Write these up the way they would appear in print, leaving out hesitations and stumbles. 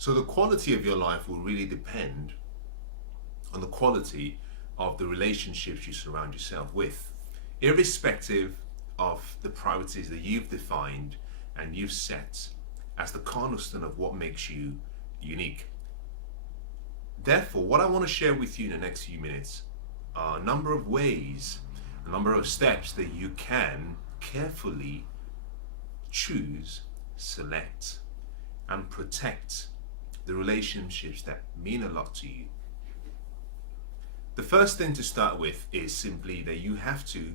So the quality of your life will really depend on the quality of the relationships you surround yourself with, irrespective of the priorities that you've defined and you've set as the cornerstone of what makes you unique. Therefore, what I want to share with you in the next few minutes are a number of ways, a number of steps that you can carefully choose, select, and protect the relationships that mean a lot to you. The first thing to start with is simply that you have to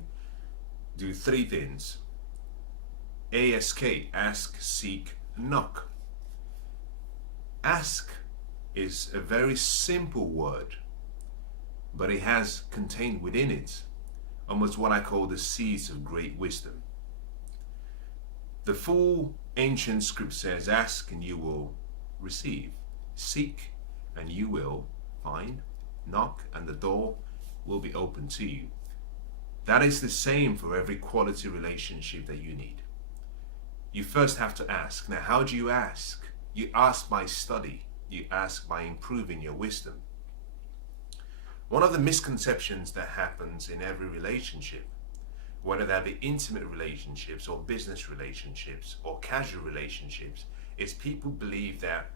do three things. ASK, ask, seek, knock. Ask is a very simple word, but it has contained within it almost what I call the seeds of great wisdom. The full ancient script says, ask and you will receive, seek and you will find, knock and the door will be open to you. That is the same for every quality relationship that you need. You first have to ask. Now, how do you ask? You ask by study. You ask by improving your wisdom. One of the misconceptions that happens in every relationship, whether that be intimate relationships or business relationships or casual relationships, is people believe that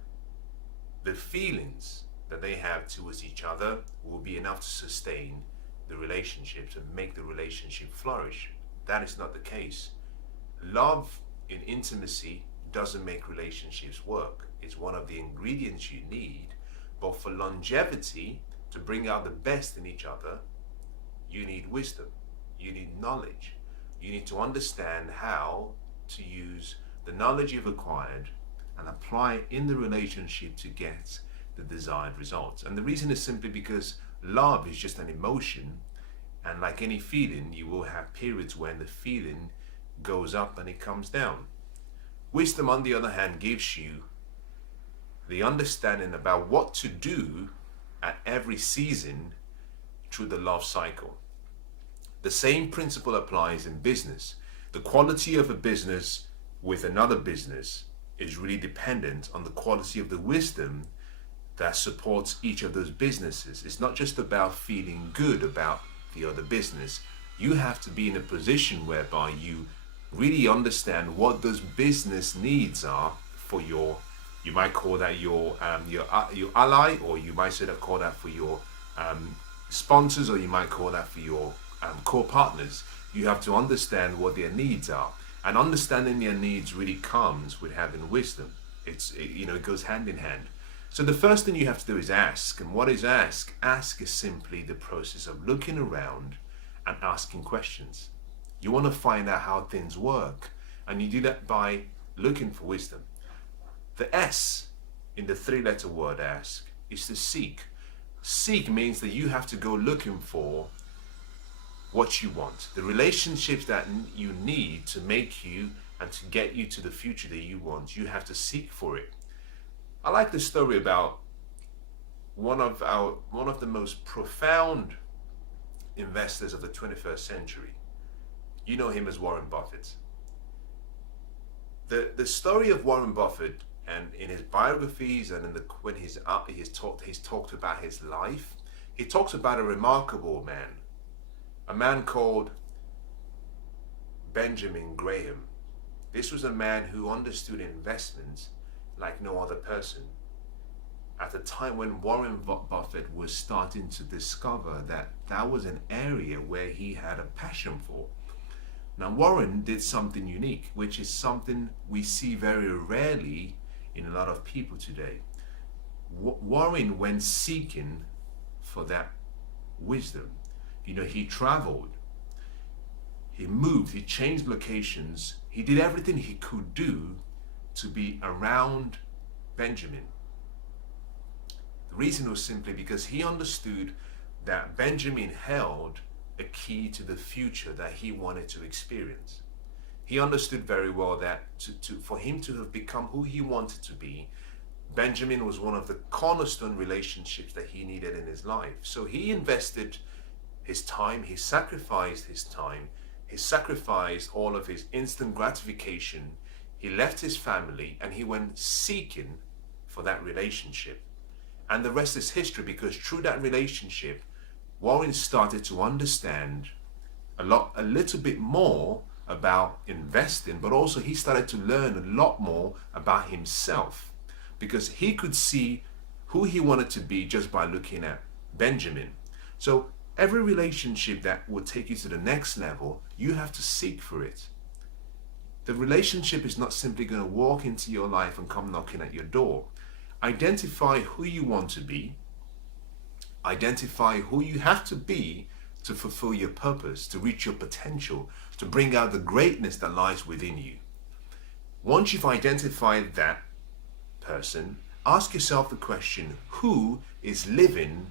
the feelings that they have towards each other will be enough to sustain the relationship, to make the relationship flourish. That is not the case. Love in intimacy doesn't make relationships work. It's one of the ingredients you need, but for longevity, to bring out the best in each other, you need wisdom, you need knowledge. You need to understand how to use the knowledge you've acquired and apply it in the relationship to get the desired results. And the reason is simply because love is just an emotion, and like any feeling, you will have periods when the feeling goes up and it comes down. Wisdom, on the other hand, gives you the understanding about what to do at every season through the love cycle. The same principle applies in business. The quality of a business with another business is really dependent on the quality of the wisdom that supports each of those businesses. It's not just about feeling good about the other business. You have to be in a position whereby you really understand what those business needs are for your, you might call that your ally, or you might call that for your sponsors, or you might call that for your core partners. You have to understand what their needs are, and understanding their needs really comes with having wisdom. It goes hand in hand. So the first thing you have to do is ask. And what is ask? Ask is simply the process of looking around and asking questions. You want to find out how things work, and you do that by looking for wisdom. The S in the three-letter word ask is to seek. Seek means that you have to go looking for what you want, the relationships that you need to make you and to get you to the future that you want. You have to seek for it. I like the story about one of the most profound investors of the 21st century. You know him as Warren Buffett. The story of Warren Buffett, and in his biographies and when he's talked about his life, he talks about a remarkable man, a man called Benjamin Graham. This was a man who understood investments like no other person. At the time when Warren Buffett was starting to discover that was an area where he had a passion for. Now, Warren did something unique, which is something we see very rarely in a lot of people today. Warren went seeking for that wisdom. He traveled, he moved, he changed locations, he did everything he could do to be around Benjamin. The reason was simply because he understood that Benjamin held a key to the future that he wanted to experience. He understood very well that for him to have become who he wanted to be, Benjamin was one of the cornerstone relationships that he needed in his life. So he invested his time, he sacrificed his time, he sacrificed all of his instant gratification. He left his family and he went seeking for for that relationship. And the rest is history, because through that relationship, Warren started to understand a little bit more about investing, but also he started to learn a lot more about himself, because he could see who he wanted to be just by looking at Benjamin. So every relationship that will take you to the next level, you have to seek for it. The relationship is not simply going to walk into your life and come knocking at your door. Identify who you want to be. Identify who you have to be to fulfill your purpose, to reach your potential, to bring out the greatness that lies within you. Once you've identified that person, ask yourself the question, who is living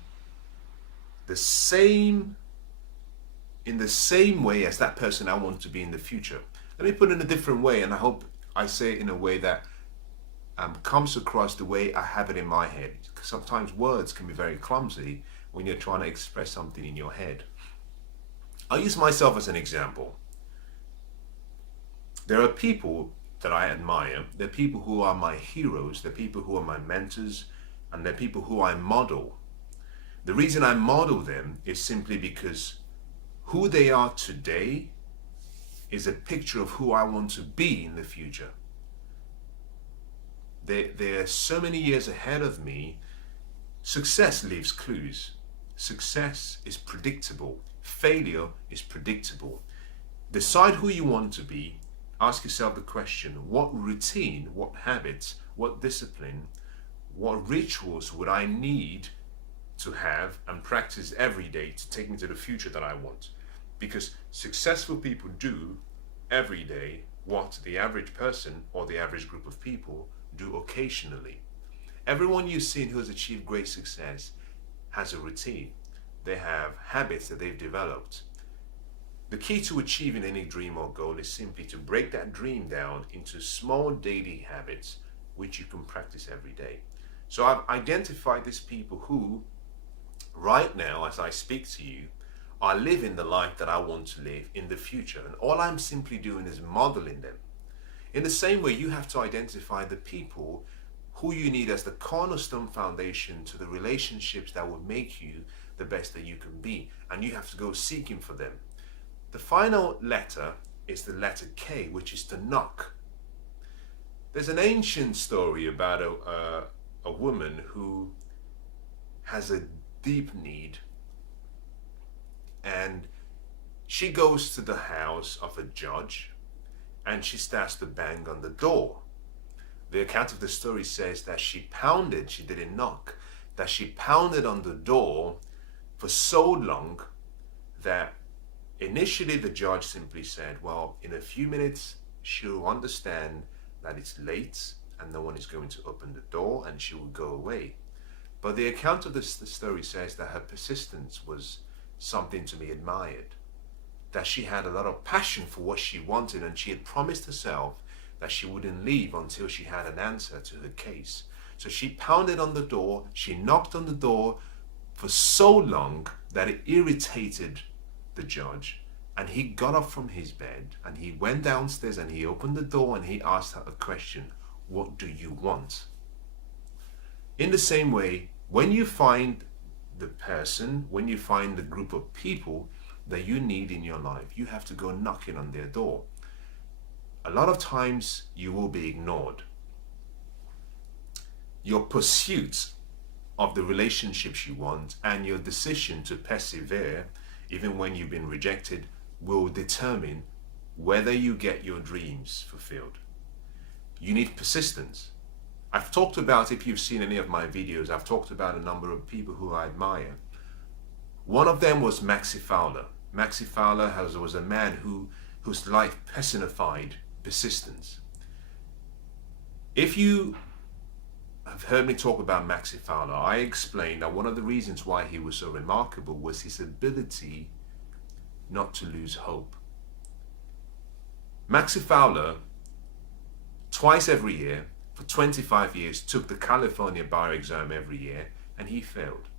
in the same way as that person I want to be in the future? Let me put it in a different way, and I hope I say it in a way that comes across the way I have it in my head. Sometimes words can be very clumsy when you're trying to express something in your head. I'll use myself as an example. There are people that I admire. There are people who are my heroes. There are people who are my mentors. And there are people who I model. The reason I model them is simply because who they are today is a picture of who I want to be in the future. They're so many years ahead of me. Success leaves clues. Success is predictable. Failure is predictable. Decide who you want to be. Ask yourself the question, what routine, what habits, what discipline, what rituals would I need to have and practice every day to take me to the future that I want? Because successful people do every day what the average person or the average group of people do occasionally. Everyone you've seen who has achieved great success has a routine. They have habits that they've developed. The key to achieving any dream or goal is simply to break that dream down into small daily habits which you can practice every day. So I've identified these people who, right now as I speak to you, are living the life that I want to live in the future. And all I'm simply doing is modeling them. In the same way, you have to identify the people who you need as the cornerstone foundation to the relationships that will make you the best that you can be. And you have to go seeking for them. The final letter is the letter K, which is to knock. There's an ancient story about a woman who has a deep need, and she goes to the house of a judge and she starts to bang on the door. The account of the story says that she didn't knock, that she pounded on the door for so long that initially the judge simply said, well, in a few minutes she'll understand that it's late and no one is going to open the door, and she will go away. But the account of the story says that her persistence was something to be admired, that she had a lot of passion for what she wanted, and she had promised herself that she wouldn't leave until she had an answer to her case. So she pounded on the door, she knocked on the door for so long that it irritated the judge, and he got up from his bed and he went downstairs and he opened the door and he asked her a question: what do you want? In the same way, when you find the person, when you find the group of people that you need in your life, you have to go knocking on their door. A lot of times you will be ignored. Your pursuit of the relationships you want and your decision to persevere even when you've been rejected will determine whether you get your dreams fulfilled. You need persistence. I've talked about, if you've seen any of my videos, I've talked about a number of people who I admire. One of them was Maxie Fowler. Maxie Fowler was a man whose life personified persistence. If you have heard me talk about Maxie Fowler, I explained that one of the reasons why he was so remarkable was his ability not to lose hope. Maxie Fowler, twice every year, for 25 years, took the California bar exam every year, and he failed.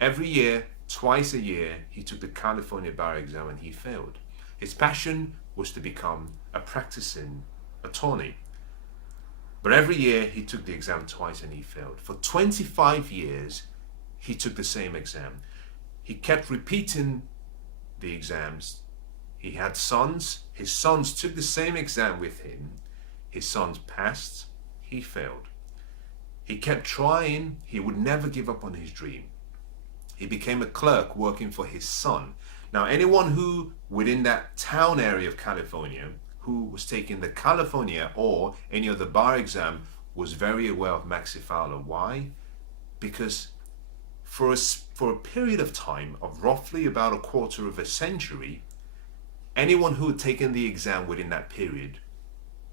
Every year, twice a year, he took the California bar exam and he failed. His passion was to become a practicing attorney. But every year he took the exam twice and he failed. For 25 years, he took the same exam. He kept repeating the exams. He had sons. His sons took the same exam with him. His sons passed. He failed. He kept trying. He would never give up on his dream. He became a clerk working for his son. Now, anyone who within that town area of California who was taking the California or any other bar exam was very aware of Maxi Fowler. Why? Because for a period of time of roughly about a quarter of a century, anyone who had taken the exam within that period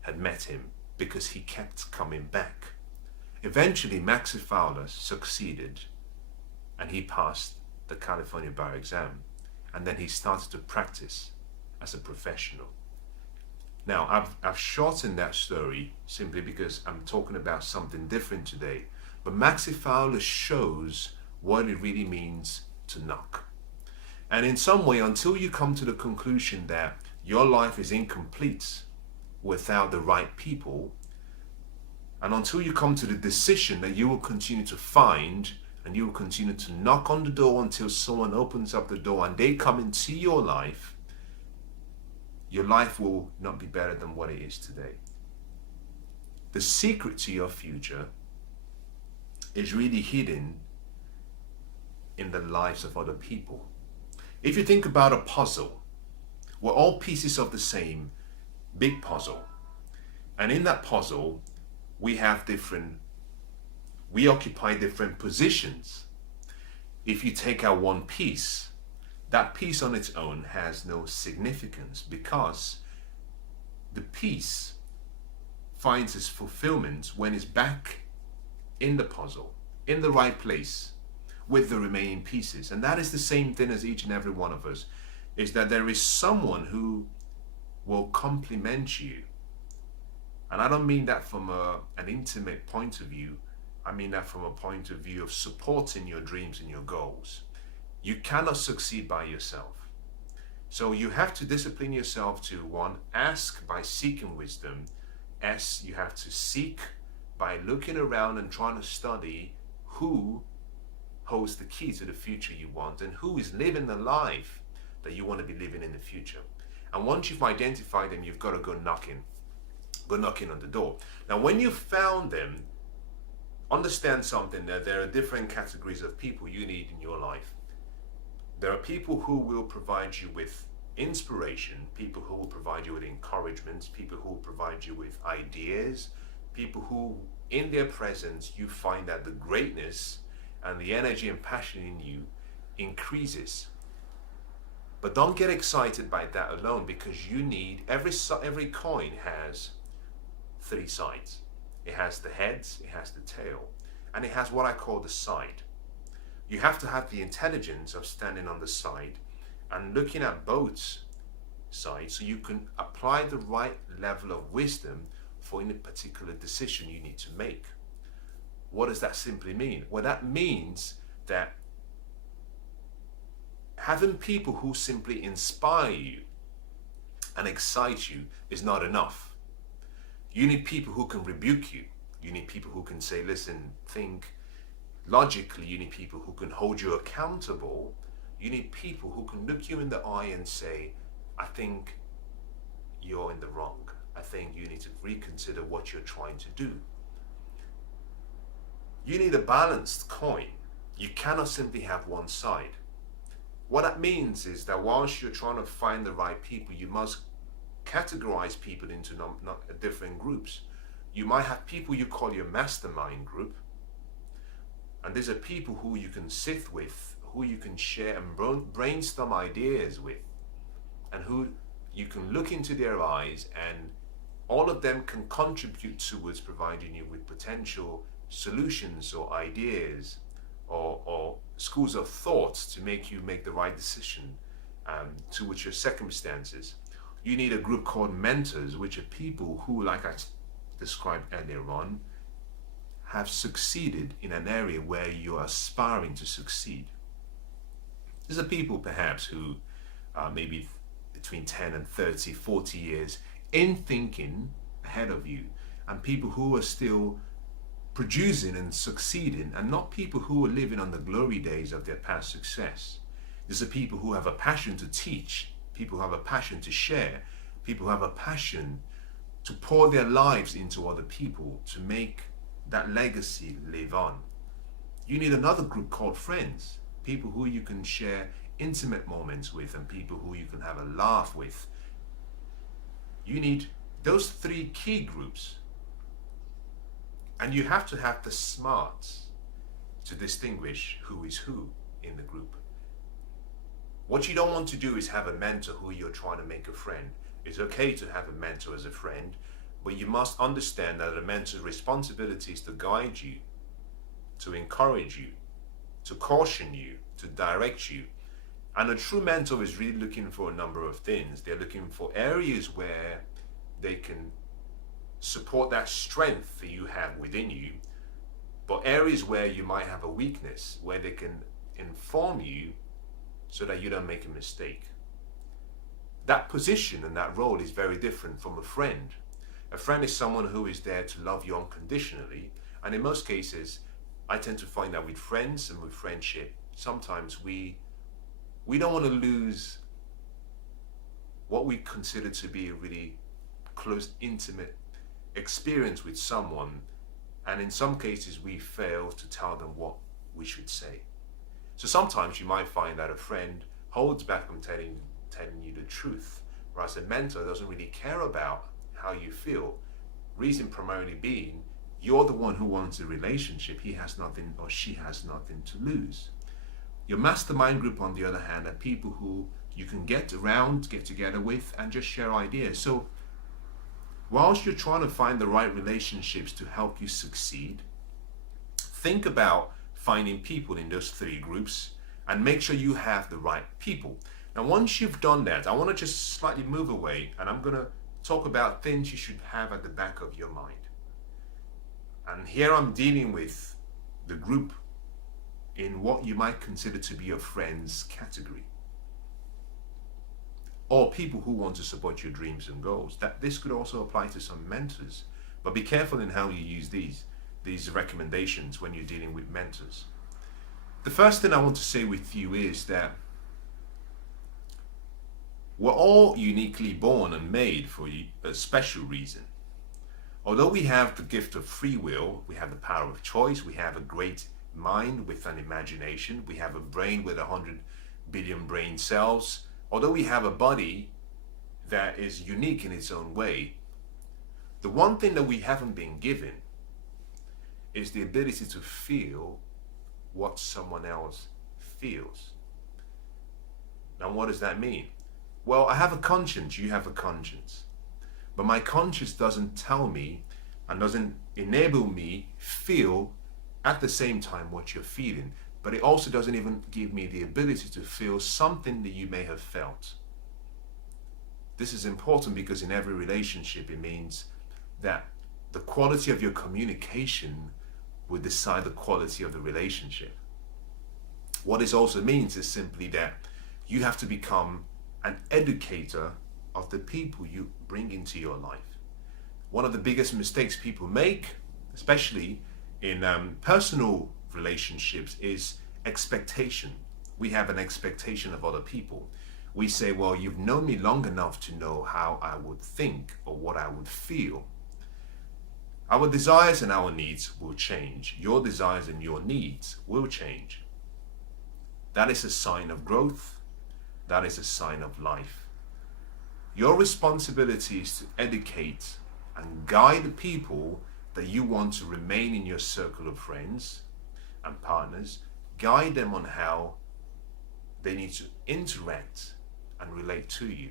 had met him because he kept coming back. Eventually, Maxi Fowler succeeded and he passed the California bar exam, and then he started to practice as a professional. Now, I've shortened that story simply because I'm talking about something different today, but Maxi Fowler shows what it really means to knock. And in some way, until you come to the conclusion that your life is incomplete without the right people, and until you come to the decision that you will continue to find and you will continue to knock on the door until someone opens up the door and they come into your life will not be better than what it is today. The secret to your future is really hidden in the lives of other people. If you think about a puzzle, we're all pieces of the same big puzzle. And in that puzzle, we occupy different positions. If you take out one piece, that piece on its own has no significance because the piece finds its fulfillment when it's back in the puzzle, in the right place with the remaining pieces. And that is the same thing as each and every one of us, is that there is someone who will complement you. And I don't mean that from an intimate point of view. I mean that from a point of view of supporting your dreams and your goals. You cannot succeed by yourself. So you have to discipline yourself to, one, ask by seeking wisdom. S, you have to seek by looking around and trying to study who holds the key to the future you want and who is living the life that you want to be living in the future. And once you've identified them, you've got to go knocking on the door. Now, when you've found them, understand something, that there are different categories of people you need in your life. There are people who will provide you with inspiration, people who will provide you with encouragement, people who will provide you with ideas, people who, in their presence, you find that the greatness and the energy and passion in you increases. But don't get excited by that alone, because you need, every coin has three sides. It has the heads, it has the tail, and it has what I call the side. You have to have the intelligence of standing on the side and looking at both sides so you can apply the right level of wisdom for any particular decision you need to make. What does that simply mean? Well, that means that having people who simply inspire you and excite you is not enough. You need people who can rebuke you. You need people who can say, listen, think logically. You need people who can hold you accountable. You need people who can look you in the eye and say, I think you're in the wrong. I think you need to reconsider what you're trying to do. You need a balanced coin. You cannot simply have one side. What that means is that whilst you're trying to find the right people, you must categorize people into different groups. You might have people you call your mastermind group, and these are people who you can sit with, who you can share and brainstorm ideas with, and who you can look into their eyes, and all of them can contribute towards providing you with potential solutions or ideas or schools of thought to make you make the right decision towards your circumstances. You need a group called mentors, which are people who, like I described earlier on, have succeeded in an area where you're aspiring to succeed. These are people perhaps who are maybe between 10 and 30, 40 years in thinking ahead of you. and people who are still producing and succeeding, and not people who are living on the glory days of their past success. These are people who have a passion to teach, people who have a passion to share, people who have a passion to pour their lives into other people, to make that legacy live on. You need another group called friends, people who you can share intimate moments with and people who you can have a laugh with. You need those three key groups. And you have to have the smarts to distinguish who is who in the group. What you don't want to do is have a mentor who you're trying to make a friend. It's okay to have a mentor as a friend, but you must understand that a mentor's responsibility is to guide you, to encourage you, to caution you, to direct you. And a true mentor is really looking for a number of things. They're looking for areas where they can support that strength that you have within you, but areas where you might have a weakness, where they can inform you so that you don't make a mistake. That position and that role is very different from a friend. A friend is someone who is there to love you unconditionally, and in most cases, I tend to find that with friends and with friendship, sometimes we don't want to lose what we consider to be a really close, intimate experience with someone, and in some cases we fail to tell them what we should say. So sometimes you might find that a friend holds back from telling you the truth, whereas a mentor doesn't really care about how you feel. Reason primarily being, you're the one who wants a relationship. He has nothing or she has nothing to lose. Your mastermind group, on the other hand, are people who you can get together with and just share ideas. So whilst you're trying to find the right relationships to help you succeed, think about finding people in those three groups and make sure you have the right people. Now, once you've done that, I want to just slightly move away, and I'm going to talk about things you should have at the back of your mind. And here I'm dealing with the group in what you might consider to be your friends category, or people who want to support your dreams and goals. That this could also apply to some mentors, but be careful in how you use these recommendations when you're dealing with mentors. The first thing I want to say with you is that we're all uniquely born and made for a special reason. Although we have the gift of free will, we have the power of choice, we have a great mind with an imagination, we have a brain with 100 billion brain cells. Although we have a body that is unique in its own way, the one thing that we haven't been given is the ability to feel what someone else feels. Now, what does that mean? Well, I have a conscience, you have a conscience. But my conscience doesn't tell me and doesn't enable me feel at the same time what you're feeling. But it also doesn't even give me the ability to feel something that you may have felt. This is important because in every relationship, it means that the quality of your communication will decide the quality of the relationship. What this also means is simply that you have to become an educator of the people you bring into your life. One of the biggest mistakes people make, especially in personal relationships, is expectation. We have an expectation of other people. We say, well, you've known me long enough to know how I would think or what I would feel. Our desires and our needs will change. Your desires and your needs will change. That is a sign of growth. That is a sign of life. Your responsibility is to educate and guide people that you want to remain in your circle of friends and partners. Guide them on how they need to interact and relate to you.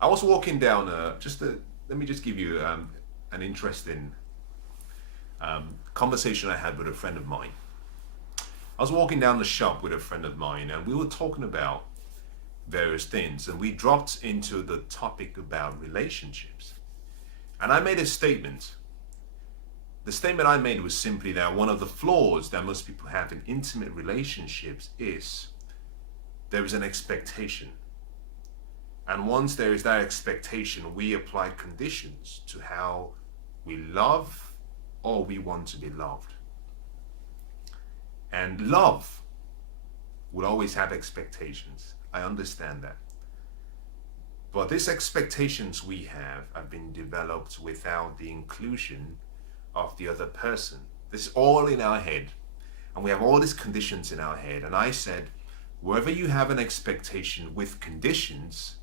I was walking down, let me just give you an interesting conversation I had with a friend of mine. I was walking down the shop with a friend of mine and we were talking about various things, and we dropped into the topic about relationships. And I made a statement. The statement I made was simply that one of the flaws that most people have in intimate relationships is there is an expectation. And once there is that expectation, we apply conditions to how we love or we want to be loved. And love will always have expectations. I understand that. But these expectations we have been developed without the inclusion of the other person. This is all in our head. And we have all these conditions in our head. And I said, wherever you have an expectation with conditions,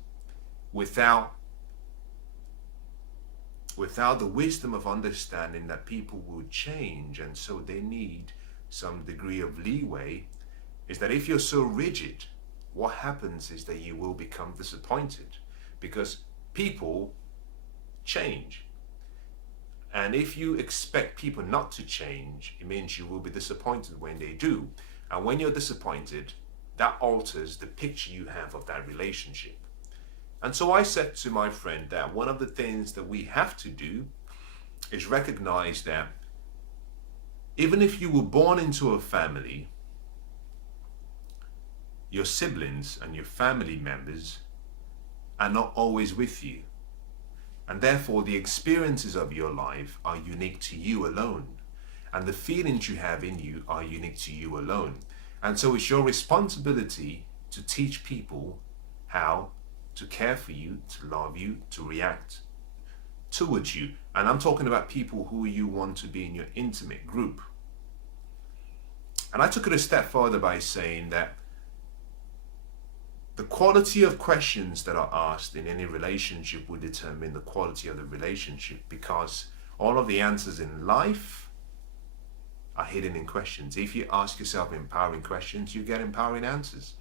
without the wisdom of understanding that people will change and so they need some degree of leeway, is that if you're so rigid, what happens is that you will become disappointed because people change. And if you expect people not to change, it means you will be disappointed when they do. And when you're disappointed, that alters the picture you have of that relationship. And so I said to my friend that one of the things that we have to do is recognize that even if you were born into a family, your siblings and your family members are not always with you. And therefore the experiences of your life are unique to you alone. And the feelings you have in you are unique to you alone. And so it's your responsibility to teach people how to care for you, to love you, to react towards you. And I'm talking about people who you want to be in your intimate group. And I took it a step further by saying that the quality of questions that are asked in any relationship will determine the quality of the relationship, because all of the answers in life are hidden in questions. If you ask yourself empowering questions, you get empowering answers.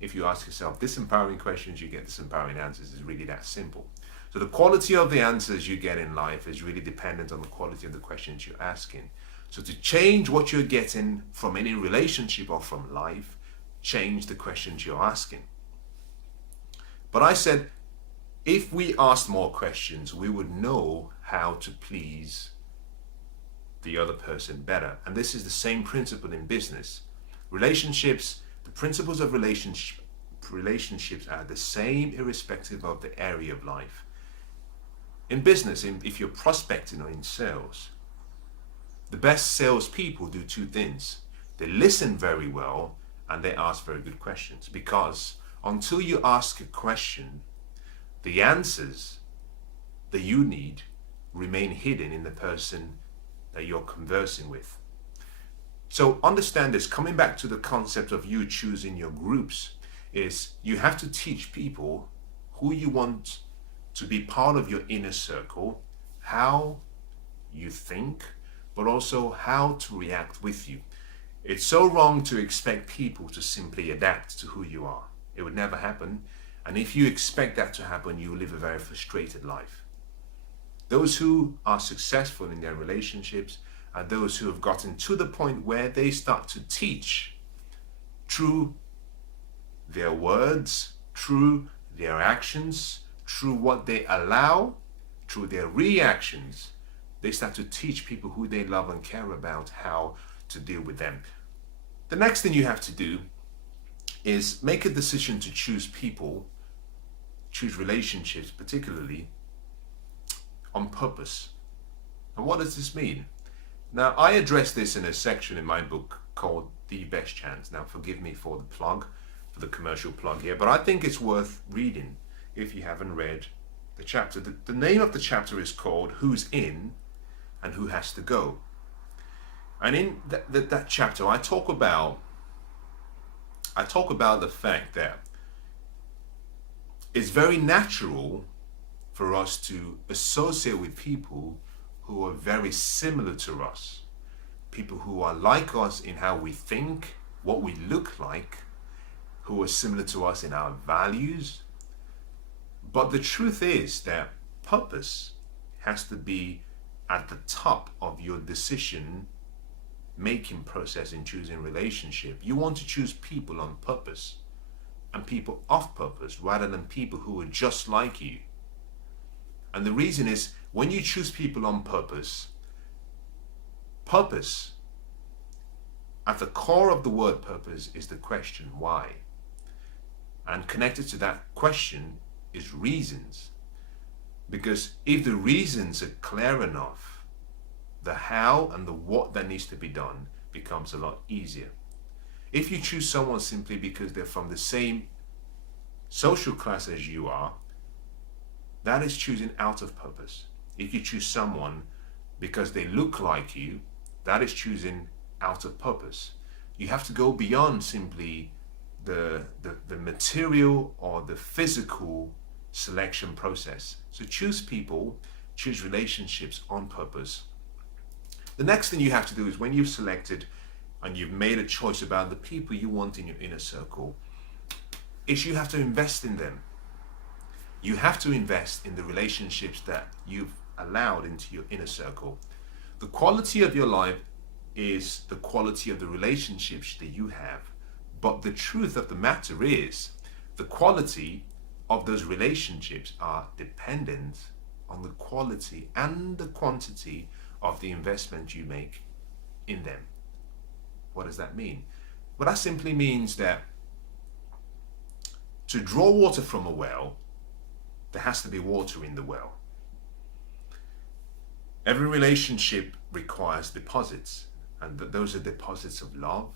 If you ask yourself disempowering questions, you get disempowering answers. It's really that simple. So the quality of the answers you get in life is really dependent on the quality of the questions you're asking. So to change what you're getting from any relationship or from life, change the questions you're asking. But I said, if we asked more questions, we would know how to please the other person better. And this is the same principle in business. Relationships, the principles of relationships are the same irrespective of the area of life. In business, if you're prospecting or in sales, the best salespeople do two things. They listen very well and they ask very good questions, because until you ask a question, the answers that you need remain hidden in the person that you're conversing with. So understand this, coming back to the concept of you choosing your groups, is you have to teach people who you want to be part of your inner circle, how you think, but also how to react with you. It's so wrong to expect people to simply adapt to who you are. It would never happen. And if you expect that to happen, you will live a very frustrated life. Those who are successful in their relationships are those who have gotten to the point where they start to teach through their words, through their actions, through what they allow, through their reactions. They start to teach people who they love and care about how to deal with them. The next thing you have to do is make a decision to choose people, choose relationships particularly, on purpose. And what does this mean? Now, I address this in a section in my book called The Best Chance. Now, forgive me for the plug, for the commercial plug here, but I think it's worth reading if you haven't read the chapter. The name of the chapter is called Who's In and Who Has to Go. And in that chapter, I talk about the fact that it's very natural for us to associate with people who are very similar to us, people who are like us in how we think, what we look like, who are similar to us in our values. But the truth is that purpose has to be at the top of your decision making process in choosing relationship. You want to choose people on purpose and people of purpose rather than people who are just like you. And the reason is, when you choose people on purpose, at the core of the word purpose is the question why. And connected to that question is reasons. Because if the reasons are clear enough, the how and the what that needs to be done becomes a lot easier. If you choose someone simply because they're from the same social class as you are, that is choosing out of purpose. If you choose someone because they look like you, that is choosing out of purpose. You have to go beyond simply the material or the physical selection process. So choose people, choose relationships on purpose. The next thing you have to do is, when you've selected and you've made a choice about the people you want in your inner circle, is you have to invest in them. You have to invest in the relationships that you've allowed into your inner circle. The quality of your life is the quality of the relationships that you have. But the truth of the matter is, the quality of those relationships are dependent on the quality and the quantity of the investment you make in them. What does that mean? Well, that simply means that to draw water from a well, there has to be water in the well. Every relationship requires deposits, and those are deposits of love,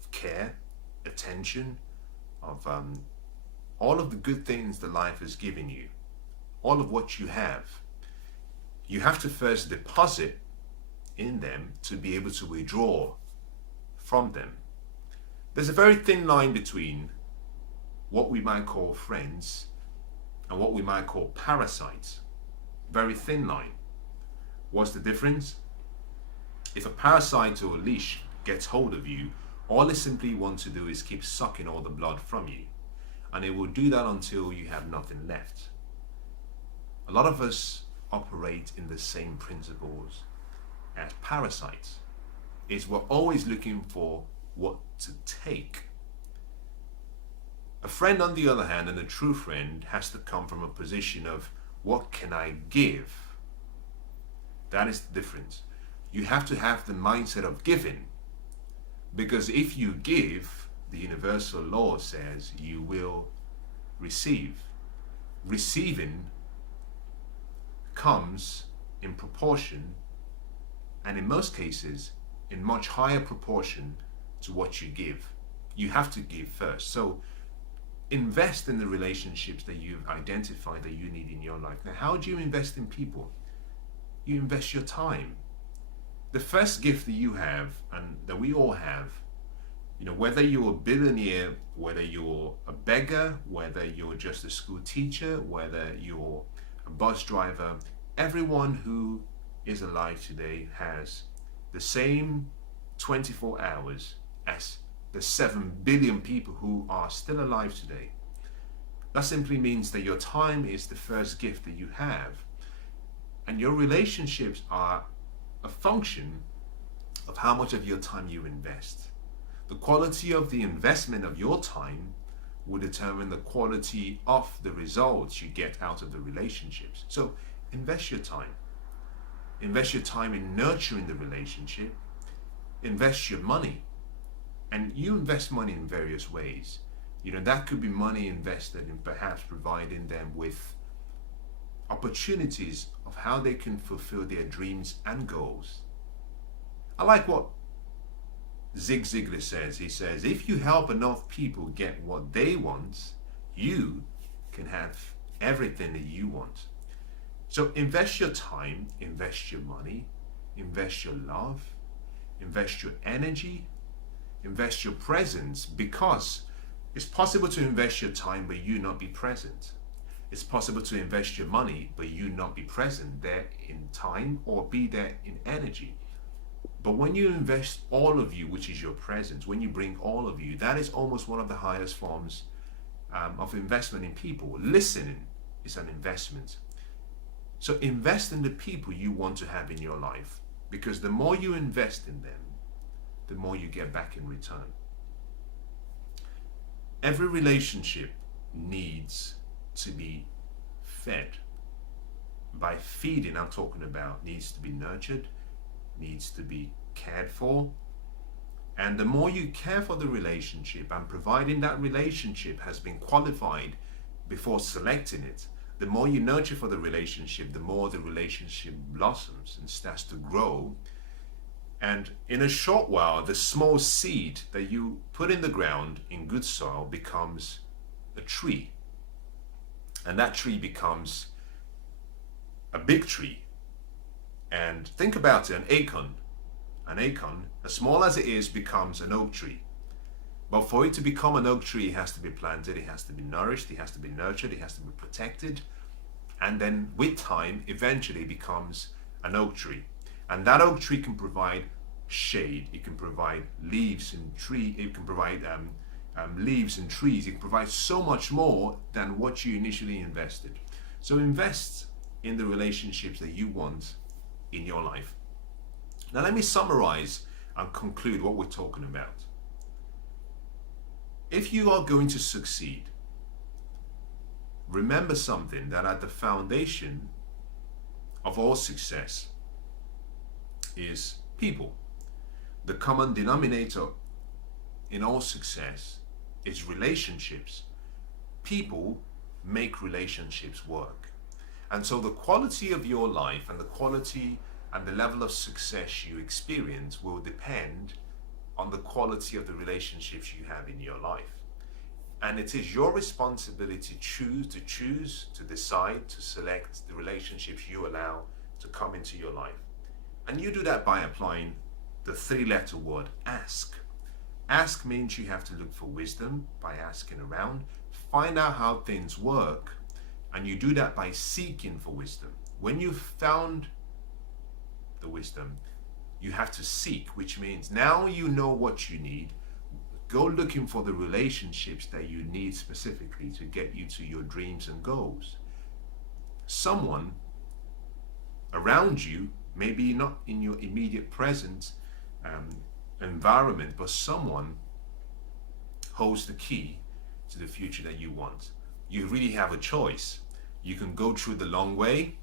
of care, attention, of all of the good things that life has given you, all of what you have. You have to first deposit in them to be able to withdraw from them. There's a very thin line between what we might call friends and what we might call parasites. Very thin line. What's the difference? If a parasite or a leash gets hold of you, all it simply wants to do is keep sucking all the blood from you. And it will do that until you have nothing left. A lot of us operate in the same principles as parasites. Is we're always looking for what to take. A friend, on the other hand, and a true friend, has to come from a position of, what can I give? That is the difference. You have to have the mindset of giving, because if you give, the universal law says you will receive. Receiving comes in proportion, and in most cases in much higher proportion to what you give. You have to give first. So invest in the relationships that you've identified that you need in your life. Now, how do you invest in people? You invest your time. The first gift that you have, and that we all have, whether you're a billionaire, whether you're a beggar, whether you're just a school teacher, whether you're a bus driver, everyone who is alive today has the same 24 hours as the 7 billion people who are still alive today. That simply means that your time is the first gift that you have, and your relationships are a function of how much of your time you invest. The quality of the investment of your time will determine the quality of the results you get out of the relationships. So invest your time. Invest your time in nurturing the relationship. Invest your money. And you invest money in various ways. That could be money invested in perhaps providing them with opportunities of how they can fulfill their dreams and goals. I like what Zig Ziglar says. He says, if you help enough people get what they want, you can have everything that you want. So invest your time, invest your money, invest your love, invest your energy, invest your presence, because it's possible to invest your time but you not be present. It's possible to invest your money but you not be present there in time or be there in energy. But when you invest all of you, which is your presence, when you bring all of you, that is almost one of the highest forms of investment in people. Listening is an investment. So invest in the people you want to have in your life, because the more you invest in them, the more you get back in return. Every relationship needs to be fed. By feeding, I'm talking about needs to be nurtured, needs to be cared for. And the more you care for the relationship, and providing that relationship has been qualified before selecting it. The more you nurture for the relationship, the more the relationship blossoms and starts to grow. And in a short while, the small seed that you put in the ground in good soil becomes a tree. And that tree becomes a big tree. And think about it, an acorn. An acorn, as small as it is, becomes an oak tree. But for it to become an oak tree, it has to be planted, it has to be nourished, it has to be nurtured, it has to be protected. And then with time, eventually becomes an oak tree. And that oak tree can provide shade, it can provide leaves and tree, it can provide leaves and trees, it can provide so much more than what you initially invested. So invest in the relationships that you want in your life. Now let me summarize and conclude what we're talking about. If you are going to succeed, remember something, that at the foundation of all success is people. The common denominator in all success is relationships. People make relationships work. And so the quality of your life and the quality and the level of success you experience will depend on the quality of the relationships you have in your life. And it is your responsibility to choose, to decide, to select the relationships you allow to come into your life. And you do that by applying the 3-letter word ask. Ask means you have to look for wisdom by asking around, find out how things work, and you do that by seeking for wisdom. When you've found the wisdom, you have to seek, which means now you know what you need. Go looking for the relationships that you need specifically to get you to your dreams and goals. Someone around you, maybe not in your immediate present environment, but someone holds the key to the future that you want. You really have a choice. You can go through the long way,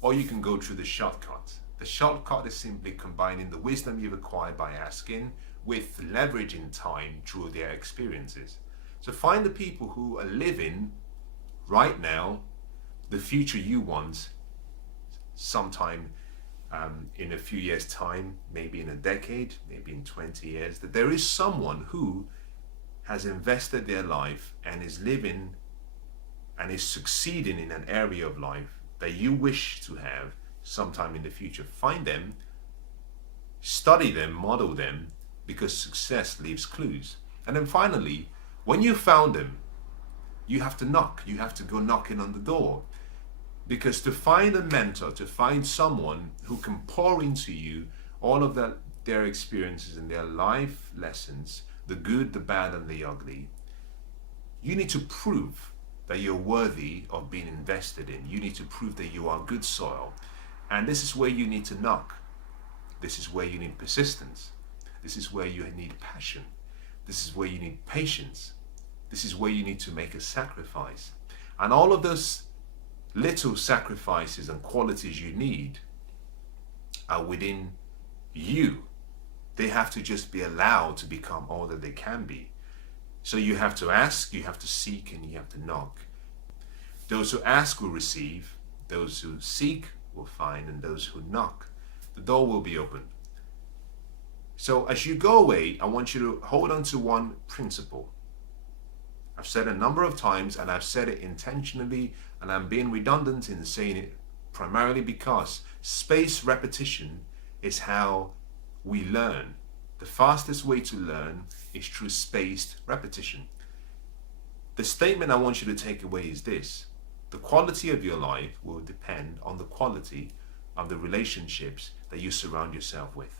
or you can go through the shortcut. The shortcut is simply combining the wisdom you've acquired by asking with leveraging time through their experiences. So find the people who are living right now the future you want sometime in a few years' time, maybe in a decade, maybe in 20 years, that there is someone who has invested their life and is living and is succeeding in an area of life that you wish to have sometime in the future. Find them, study them, model them, because success leaves clues. And then finally, when you found them, you have to knock. You have to go knocking on the door. Because to find a mentor, to find someone who can pour into you all of their experiences and their life lessons, the good, the bad, and the ugly, you need to prove that you're worthy of being invested in. You need to prove that you are good soil. And this is where you need to knock. This is where you need persistence. This is where you need passion. This is where you need patience. This is where you need to make a sacrifice. And all of those little sacrifices and qualities you need are within you. They have to just be allowed to become all that they can be. So you have to ask, you have to seek, and you have to knock. Those who ask will receive, those who seek will find, and those who knock, the door will be open. So as you go away, I want you to hold on to one principle. I've said a number of times, and I've said it intentionally, and I'm being redundant in saying it primarily because spaced repetition is how we learn. The fastest way to learn is through spaced repetition. The statement I want you to take away is this: the quality of your life will depend on the quality of the relationships that you surround yourself with.